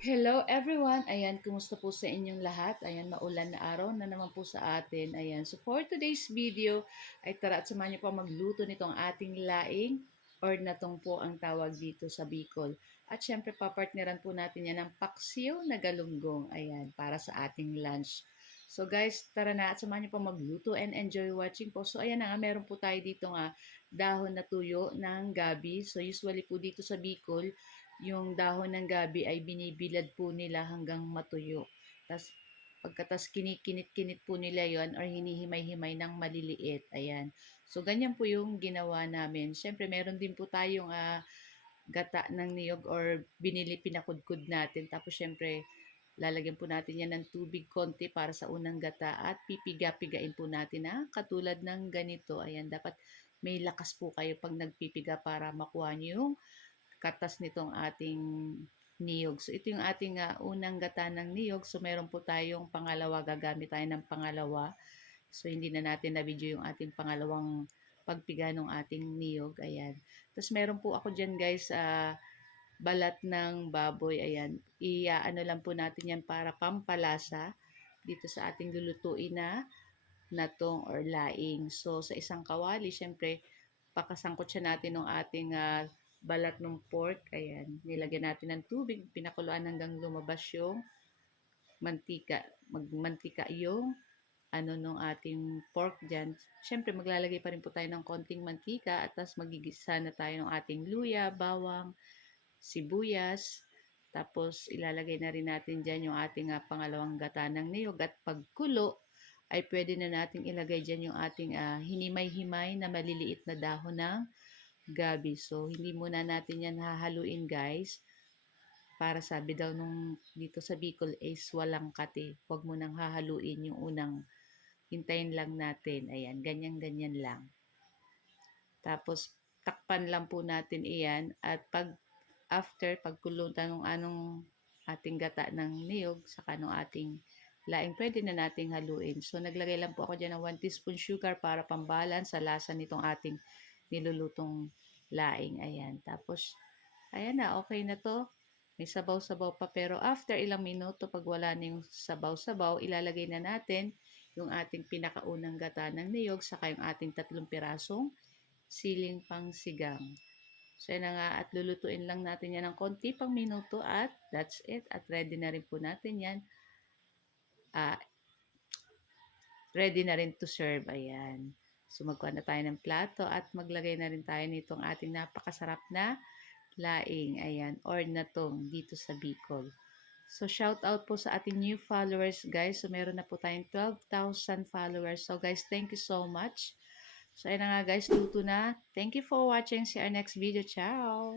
Hello everyone! Ayan, kumusta po sa inyong lahat? Ayan, maulan na araw na naman po sa atin. Ayan, so for today's video, ay tara at samahan niyo po magluto nitong ating laing or natong po ang tawag dito sa Bicol. At syempre, papartneran po natin yan ng paksiw na galunggong. Ayan, para sa ating lunch. So guys, tara na at samahan niyo po magluto and enjoy watching po. So ayan na nga, meron po tayo dito nga dahon na tuyo ng gabi. So usually po dito sa Bicol, yung dahon ng gabi ay binibilad po nila hanggang matuyo. Tapos pagkatas kinikinit-kinit po nila yon or hinihimay-himay ng maliliit. Ayan. So ganyan po yung ginawa namin. Siyempre meron din po tayong gata ng niyog or binili pinakudkud natin. Tapos siyempre lalagyan po natin yan ng tubig konti para sa unang gata at pipiga-pigain po natin katulad ng ganito. Ayan, dapat may lakas po kayo pag nagpipiga para makuha nyo yung katas nitong ating niyog. So, ito yung ating unang gata ng niyog. So, meron po tayong pangalawa. Gagamit tayo ng pangalawa. So, hindi na natin na-video yung ating pangalawang pagpiga ng ating niyog. Ayan. Tapos, meron po ako dyan guys, balat ng baboy. Ayan. Ano lang po natin yan para pampalasa dito sa ating lulutuin na natong or laing. So, sa isang kawali, syempre, pakasangkot siya natin ng ating balat ng pork. Ayan, nilagyan natin ng tubig, pinakuluan hanggang lumabas yung mantika. Magmantika yung nung ating pork dyan. Siyempre, maglalagay pa rin po tayo ng konting mantika at tapos magigisa na tayo ng ating luya, bawang, sibuyas. Tapos, ilalagay na rin natin dyan yung ating pangalawang gata ng niyog at pagkulo, ay pwede na nating ilagay dyan yung ating hinimay-himay na maliliit na dahon ng gabi. So, hindi muna natin yan hahaluin guys. Para sabi daw nung dito sa Bicol is walang kati. Huwag mo nang hahaluin yung unang, hintayin lang natin. Ayan, ganyan-ganyan lang. Tapos, takpan lang po natin iyan. At pagkulutan ng anong ating gata ng niyog, saka ng ating laing, pwede na nating haluin. So, naglagay lang po ako dyan ng 1 teaspoon sugar para pambalance sa lasa nitong ating nilulutong laing. Ayan. Tapos, ayan na, okay na to. May sabaw-sabaw pa. Pero after ilang minuto, pag wala na yung sabaw-sabaw, ilalagay na natin yung ating pinakaunang gata ng niyog, saka yung ating 3 pirasong siling pangsigang. So, yan na nga, at lulutuin lang natin yan ng konti pang minuto at that's it. At ready na rin po natin yan. Ready na rin to serve. Ayan. So, magkuha na tayo ng plato at maglagay na rin tayo nitong ating napakasarap na laing. Ayan. Or natong dito sa Bicol. So, shout out po sa ating new followers, guys. So, meron na po tayong 12,000 followers. So, guys, thank you so much. So, ayan na nga, guys. Luto na. Thank you for watching. See our next video. Ciao!